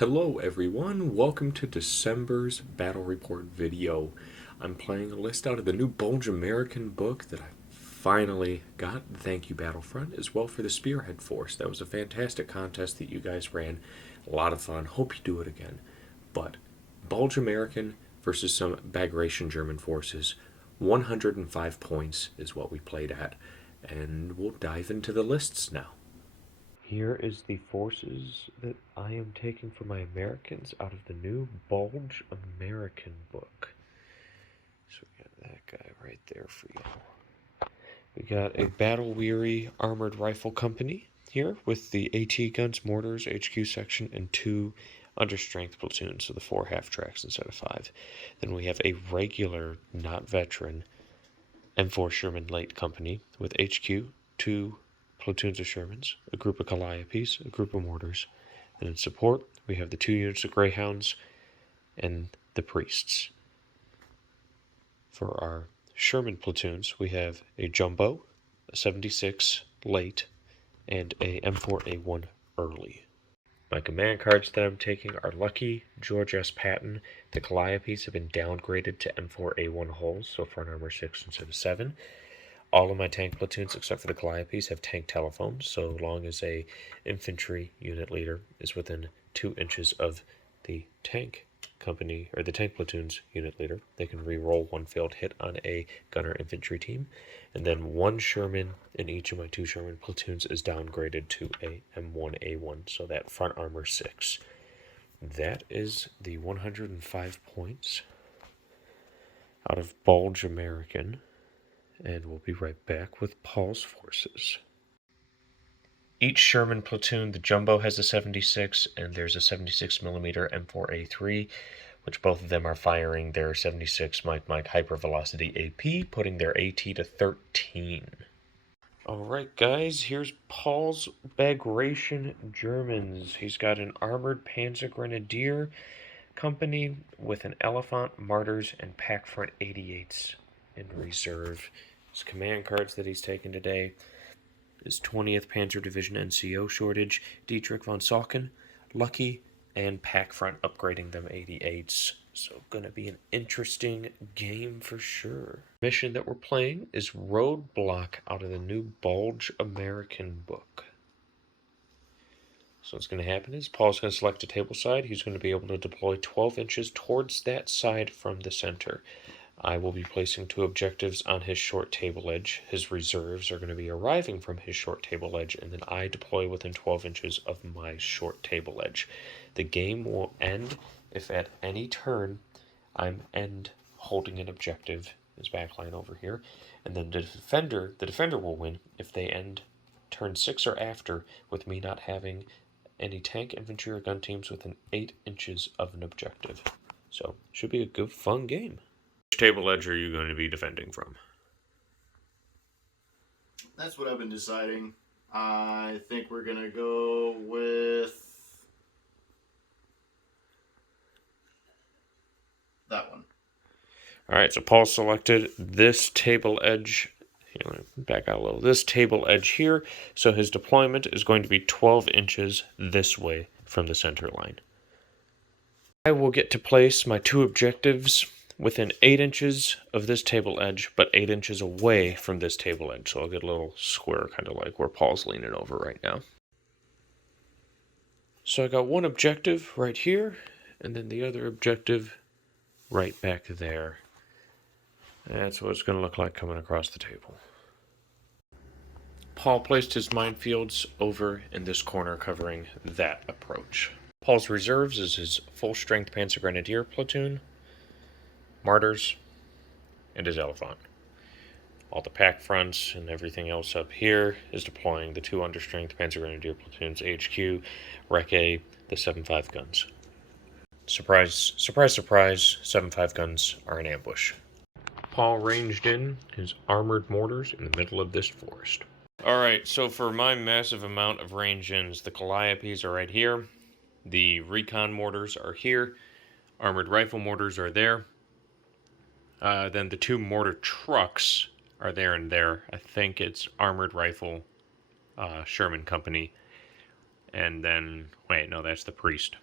Hello everyone, welcome to December's Battle Report video. I'm playing a list out of the new Bulge American book that I finally got. Thank you Battlefront, as well for the Spearhead Force. That was a fantastic contest that you guys ran. A lot of fun, hope you do it again. But Bulge American versus some Bagration German forces. 105 points is what we played at. And we'll dive into the lists now. Here is the forces that I am taking for my Americans out of the new Bulge American book. So we got that guy right there for you. We got a battle-weary armored rifle company here with the AT guns, mortars, HQ section, and 2 understrength platoons, so the 4 half-tracks instead of 5. Then we have a regular, not veteran, M4 Sherman Light company with HQ, 2 platoons of Shermans, a group of Calliopes, a group of mortars. And in support, we have the 2 units of Greyhounds and the priests. For our Sherman platoons, we have a Jumbo, a 76 Late, and a M4A1 Early. My command cards that I'm taking are Lucky, George S. Patton. The Calliopes have been downgraded to M4A1 hulls, so front armor 6 instead of 7. All of my tank platoons, except for the Calliopes, have tank telephones, so long as a infantry unit leader is within 2 inches of the tank company, or the tank platoon's unit leader, they can re-roll 1 failed hit on a gunner infantry team. And then 1 Sherman in each of my 2 Sherman platoons is downgraded to a M1A1, so that front armor 6. That is the 105 points out of Bulge American. And we'll be right back with Paul's forces. Each Sherman platoon, the Jumbo has a 76, and there's a 76mm M4A3, which both of them are firing their 76 Mike hypervelocity AP, putting their AT to 13. Alright guys, here's Paul's Bagration Germans. He's got an armored Panzer Grenadier company with an Elephant, Martyrs, and Pack Front 88s in reserve. His command cards that he's taken today is 20th Panzer Division NCO shortage, Dietrich von Salken, Lucky, and Pack Front upgrading them 88s. So gonna be an interesting game for sure. Mission that we're playing is Roadblock out of the new Bulge American book. So what's going to happen is Paul's going to select a table side. He's going to be able to deploy 12 inches towards that side from the center. I will be placing 2 objectives on his short table edge. His reserves are going to be arriving from his short table edge, and then I deploy within 12 inches of my short table edge. The game will end if at any turn I'm holding an objective, his backline over here, and then the defender will win if they end turn 6 or after with me not having any tank, infantry, or gun teams within 8 inches of an objective. So, should be a good, fun game. Which table edge are you going to be defending from? That's what I've been deciding. I think we're going to go with that one. Alright, so Paul selected this table edge. Back out a little. This table edge here, so his deployment is going to be 12 inches this way from the center line. I will get to place my 2 objectives within 8 inches of this table edge, but 8 inches away from this table edge, so I'll get a little square, kind of like where Paul's leaning over right now. So I got 1 objective right here, and then the other objective right back there. That's what it's going to look like coming across the table. Paul placed his minefields over in this corner covering that approach. Paul's reserves is his full-strength Panzer Grenadier platoon, Martyrs, and his Elephant. All the pack fronts and everything else up here is deploying the 2 understrength Panzer Grenadier platoons, HQ, Rec A, the 7.5 guns. Surprise, surprise, surprise, 7.5 guns are in ambush. Paul ranged in his armored mortars in the middle of this forest. Alright, so for my massive amount of range-ins, the Calliopes are right here, the recon mortars are here, armored rifle mortars are there, then the 2 mortar trucks are there and there. I think it's armored rifle Sherman company, and then, wait, no, that's the priest.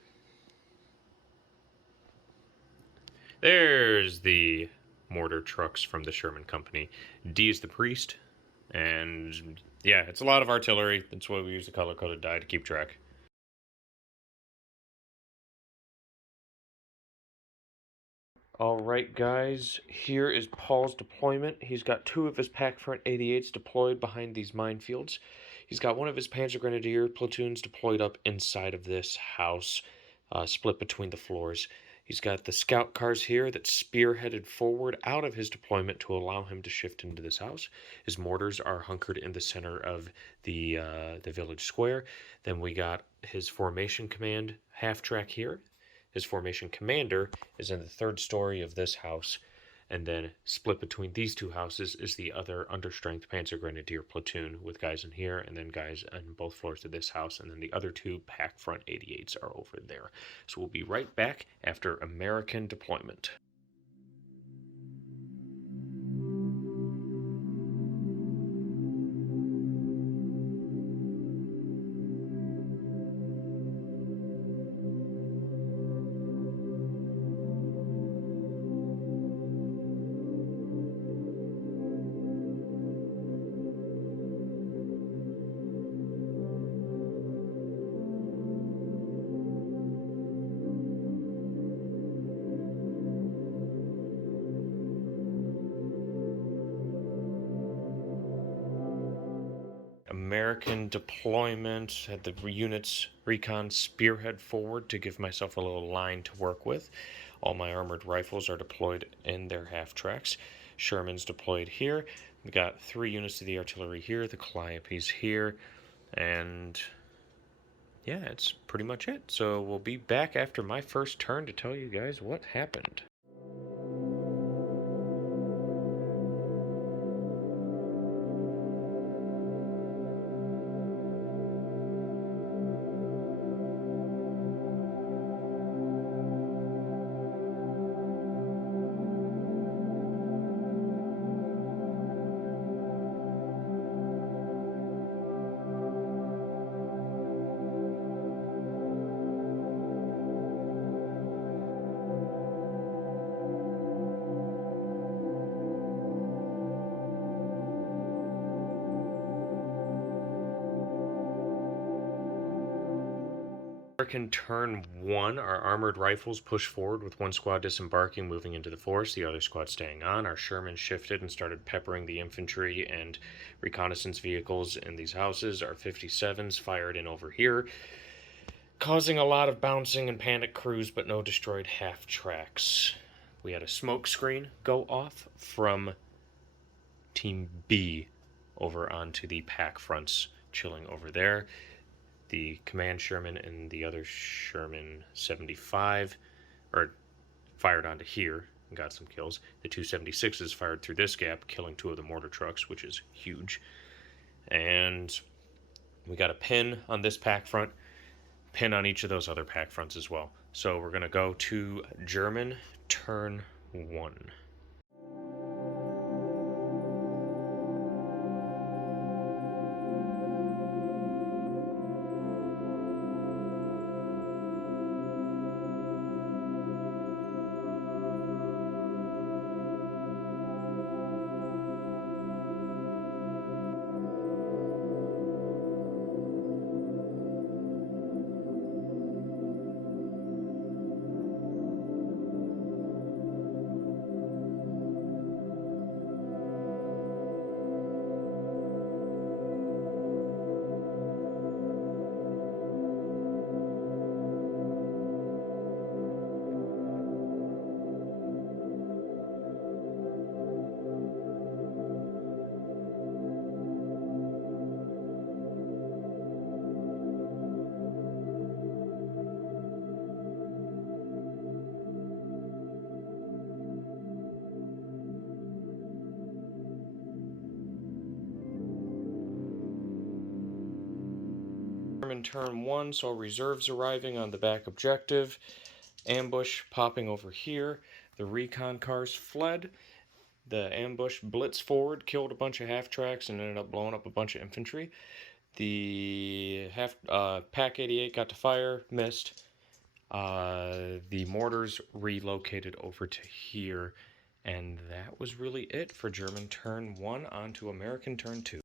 There's the mortar trucks from the Sherman Company. D is the priest, and yeah, it's a lot of artillery. That's why we use the color-coded die to keep track. Alright guys, here is Paul's deployment. He's got 2 of his pack front 88s deployed behind these minefields. He's got 1 of his Panzer Grenadier platoons deployed up inside of this house, split between the floors. He's got the scout cars here that spearheaded forward out of his deployment to allow him to shift into this house. His mortars are hunkered in the center of the village square. Then we got his formation command half track here. His formation commander is in the 3rd story of this house, and then split between these 2 houses is the other understrength Panzer Grenadier platoon with guys in here and then guys on both floors of this house, and then the other 2 pack front 88s are over there. So we'll be right back after American deployment. American deployment, had the units recon spearhead forward to give myself a little line to work with. All my armored rifles are deployed in their half tracks. Sherman's deployed here. We got 3 units of the artillery here, the Calliopes here, and yeah, it's pretty much it. So we'll be back after my first turn to tell you guys what happened. American turn 1, our armored rifles push forward with 1 squad disembarking, moving into the forest, the other squad staying on. Our Sherman shifted and started peppering the infantry and reconnaissance vehicles in these houses. Our 57s fired in over here, causing a lot of bouncing and panic crews, but no destroyed half tracks. We had a smoke screen go off from Team B over onto the pack fronts, chilling over there. The command Sherman and the other Sherman 75 fired onto here and got some kills. The 276s fired through this gap, killing 2 of the mortar trucks, which is huge. And we got a pin on this pack front, pin on each of those other pack fronts as well. So we're going to go to German turn 1. In turn 1, so reserves arriving on the back objective. Ambush popping over here. The recon cars fled. The ambush blitzed forward, killed a bunch of half tracks, and ended up blowing up a bunch of infantry. The pack 88 got to fire, missed. The mortars relocated over to here, and that was really it for German turn 1. On to American turn 2.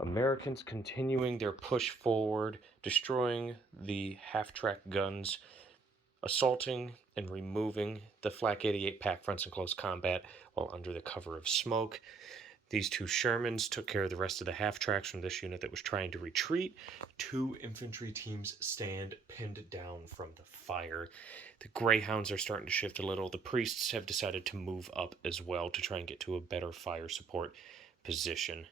Americans continuing their push forward, destroying the half-track guns, assaulting and removing the Flak 88 pack fronts in close combat while under the cover of smoke. These 2 Shermans took care of the rest of the half-tracks from this unit that was trying to retreat. 2 infantry teams stand pinned down from the fire. The Greyhounds are starting to shift a little. The Priests have decided to move up as well to try and get to a better fire support position.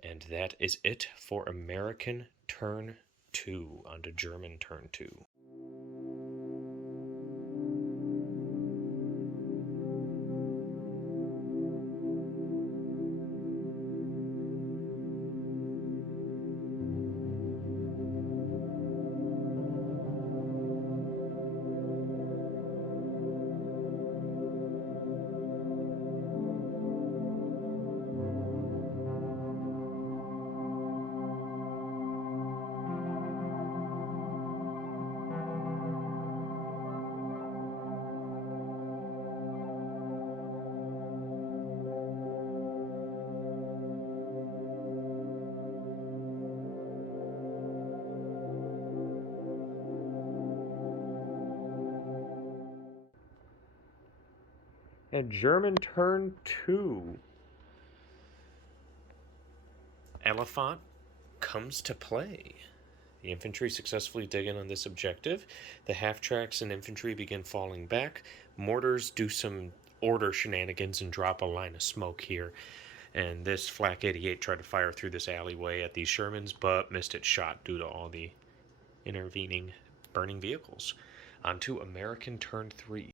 And that is it for American turn 2. On to German turn 2. And German turn 2. Elephant comes to play. The infantry successfully dig in on this objective. The half-tracks and infantry begin falling back. Mortars do some order shenanigans and drop a line of smoke here. And this Flak 88 tried to fire through this alleyway at these Shermans, but missed its shot due to all the intervening burning vehicles. On to American turn 3.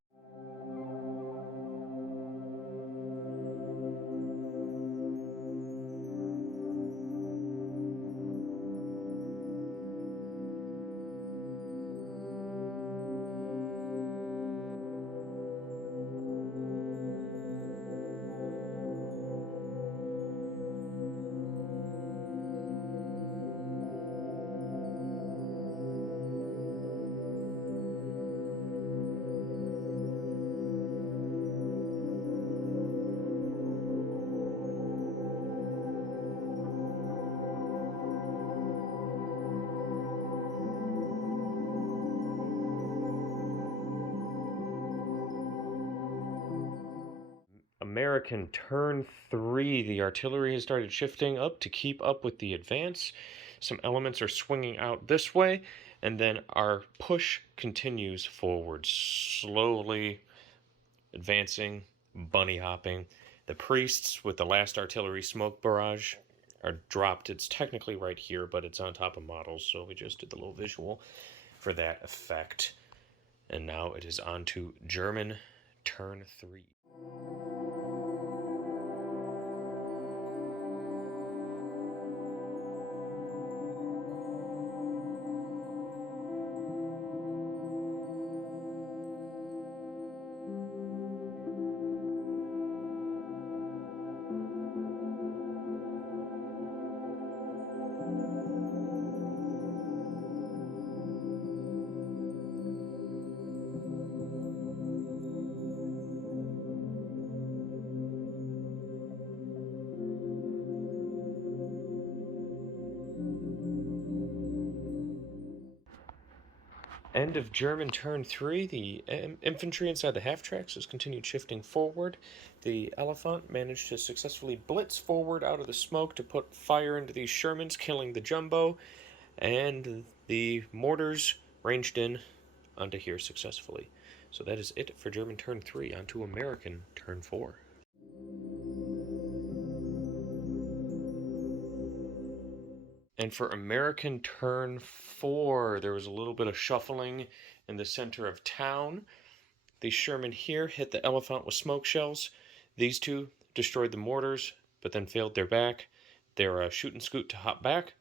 American turn 3. The artillery has started shifting up to keep up with the advance. Some elements are swinging out this way, and then our push continues forward, slowly advancing, bunny hopping. The Priests, with the last artillery smoke barrage, are dropped. It's technically right here, but it's on top of models, so we just did the little visual for that effect. And now it is on to German turn 3. End of German turn 3. The infantry inside the half tracks has continued shifting forward. The Elephant managed to successfully blitz forward out of the smoke to put fire into these Shermans, killing the Jumbo. And the mortars ranged in onto here successfully. So that is it for German turn 3. On to American turn 4. And for American turn 4, there was a little bit of shuffling in the center of town. The Sherman here hit the Elephant with smoke shells. These two destroyed the mortars, but then failed their back. They're shoot and scoot to hop back.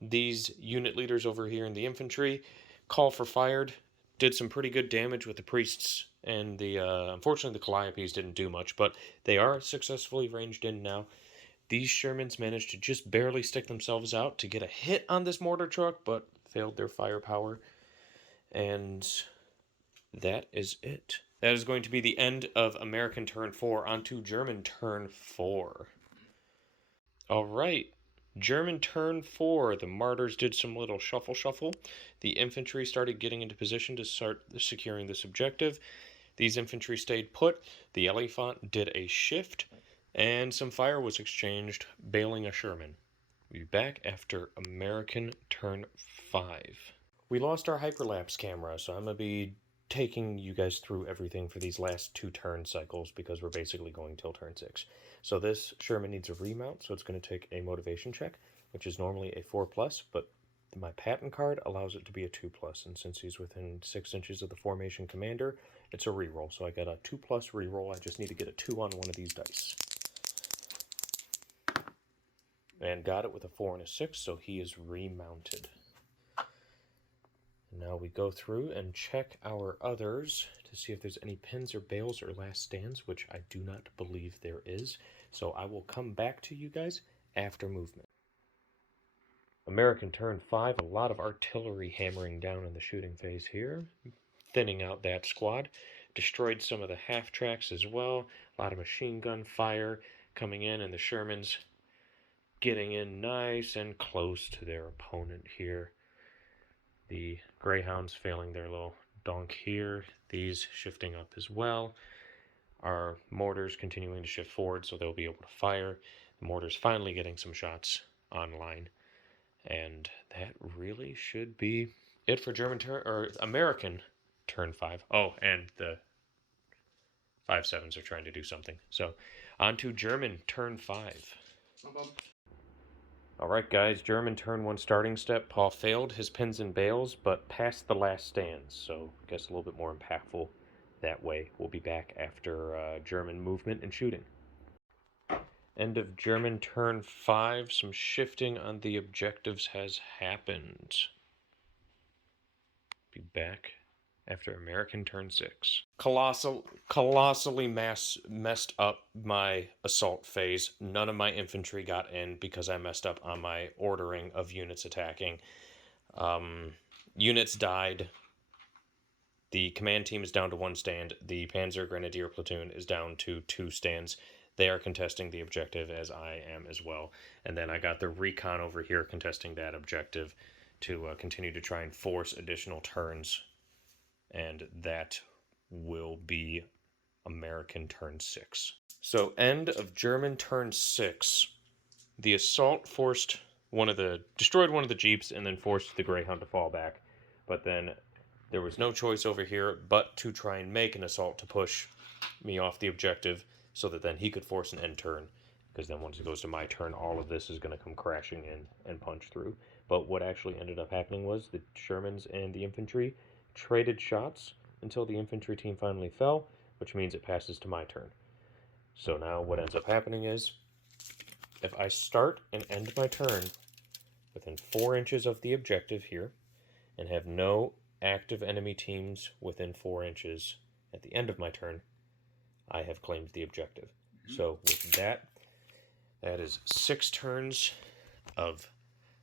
These unit leaders over here in the infantry call for fired. Did some pretty good damage with the priests, and the unfortunately the Calliopes didn't do much, but they are successfully ranged in now. These Shermans managed to just barely stick themselves out to get a hit on this mortar truck, but failed their firepower. And that is it. That is going to be the end of American turn 4. On to German turn 4. All right. German turn 4. The martyrs did some little shuffle. The infantry started getting into position to start securing this objective. These infantry stayed put. The Elephant did a shift, and some fire was exchanged, bailing a Sherman. We'll be back after American turn 5. We lost our hyperlapse camera, so I'm going to be taking you guys through everything for these last 2 turn cycles because we're basically going till turn 6. So this Sherman needs a remount, so it's going to take a motivation check, which is normally a 4+, but my patent card allows it to be a 2+, and since he's within 6 inches of the formation commander, it's a reroll. So I got a 2+ reroll. I just need to get a 2 on one of these dice. And got it with a 4 and a 6, so he is remounted. Now we go through and check our others to see if there's any pins or bails or last stands, which I do not believe there is. So I will come back to you guys after movement. American turn 5, a lot of artillery hammering down in the shooting phase here, thinning out that squad. Destroyed some of the half tracks as well. A lot of machine gun fire coming in, and the Shermans getting in nice and close to their opponent here. The Greyhounds failing their little donk here. These shifting up as well. Our mortars continuing to shift forward so they'll be able to fire. The mortars finally getting some shots online. And that really should be it for American turn 5. Oh, and the 5/7s are trying to do something. So on to German turn 5. Alright guys, German turn 1 starting step. Paul failed his pins and bails, but passed the last stands, so I guess a little bit more impactful that way. We'll be back after German movement and shooting. End of German turn 5. Some shifting on the objectives has happened. Be back after American turn 6. Colossally messed up my assault phase. None of my infantry got in because I messed up on my ordering of units attacking. Units died. The command team is down to 1 stand. The Panzer Grenadier platoon is down to 2 stands. They are contesting the objective, as I am as well. And then I got the recon over here contesting that objective to continue to try and force additional turns. And that will be American turn 6. So end of German turn 6. The assault destroyed one of the Jeeps and then forced the Greyhound to fall back. But then there was no choice over here but to try and make an assault to push me off the objective so that then he could force an end turn. Because then once it goes to my turn, all of this is going to come crashing in and punch through. But what actually ended up happening was the Shermans and the infantry traded shots until the infantry team finally fell, which means it passes to my turn. So now what ends up happening is, if I start and end my turn within 4 inches of the objective here, and have no active enemy teams within 4 inches at the end of my turn, I have claimed the objective. So with that is 6 turns of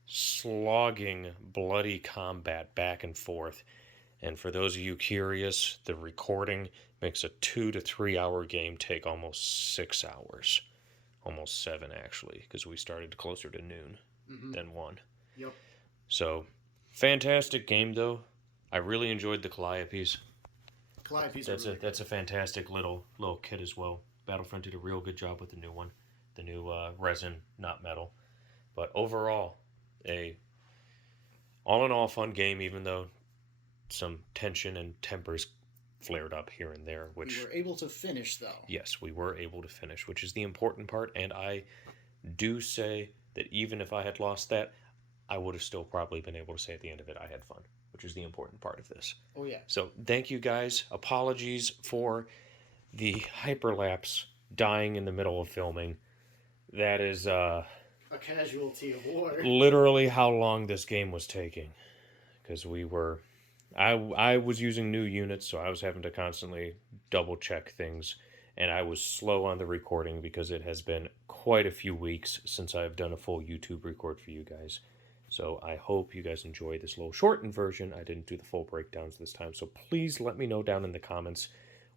slogging, bloody combat back and forth. And for those of you curious, the recording makes a 2 to 3 hour game take almost 6 hours. Almost 7, actually, because we started closer to noon than 1. Yep. So, fantastic game, though. I really enjoyed the Calliope's. Calliope's That's a fantastic little kit as well. Battlefront did a real good job with the new one, the new resin, not metal. But overall, a all in all fun game, even though some tension and tempers flared up here and there. Which we were able to finish, though. Yes, we were able to finish, which is the important part. And I do say that even if I had lost that, I would have still probably been able to say at the end of it I had fun, which is the important part of this. Oh, yeah. So thank you guys. Apologies for the hyperlapse dying in the middle of filming. That is a casualty of war. Literally how long this game was taking. Because I was using new units, so I was having to constantly double check things. And I was slow on the recording because it has been quite a few weeks since I've done a full YouTube record for you guys. So I hope you guys enjoy this little shortened version. I didn't do the full breakdowns this time, so please let me know down in the comments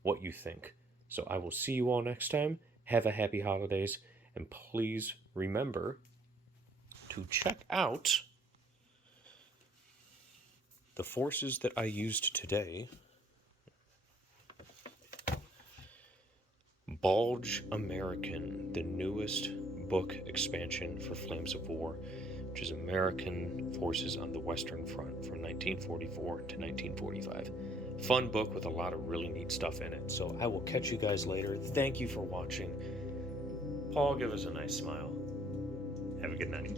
what you think. So I will see you all next time. Have a happy holidays, and please remember to check out the forces that I used today. Bulge American, the newest book expansion for Flames of War, which is American forces on the Western Front from 1944 to 1945. Fun book with a lot of really neat stuff in it. So I will catch you guys later. Thank you for watching. Paul, give us a nice smile. Have a good night.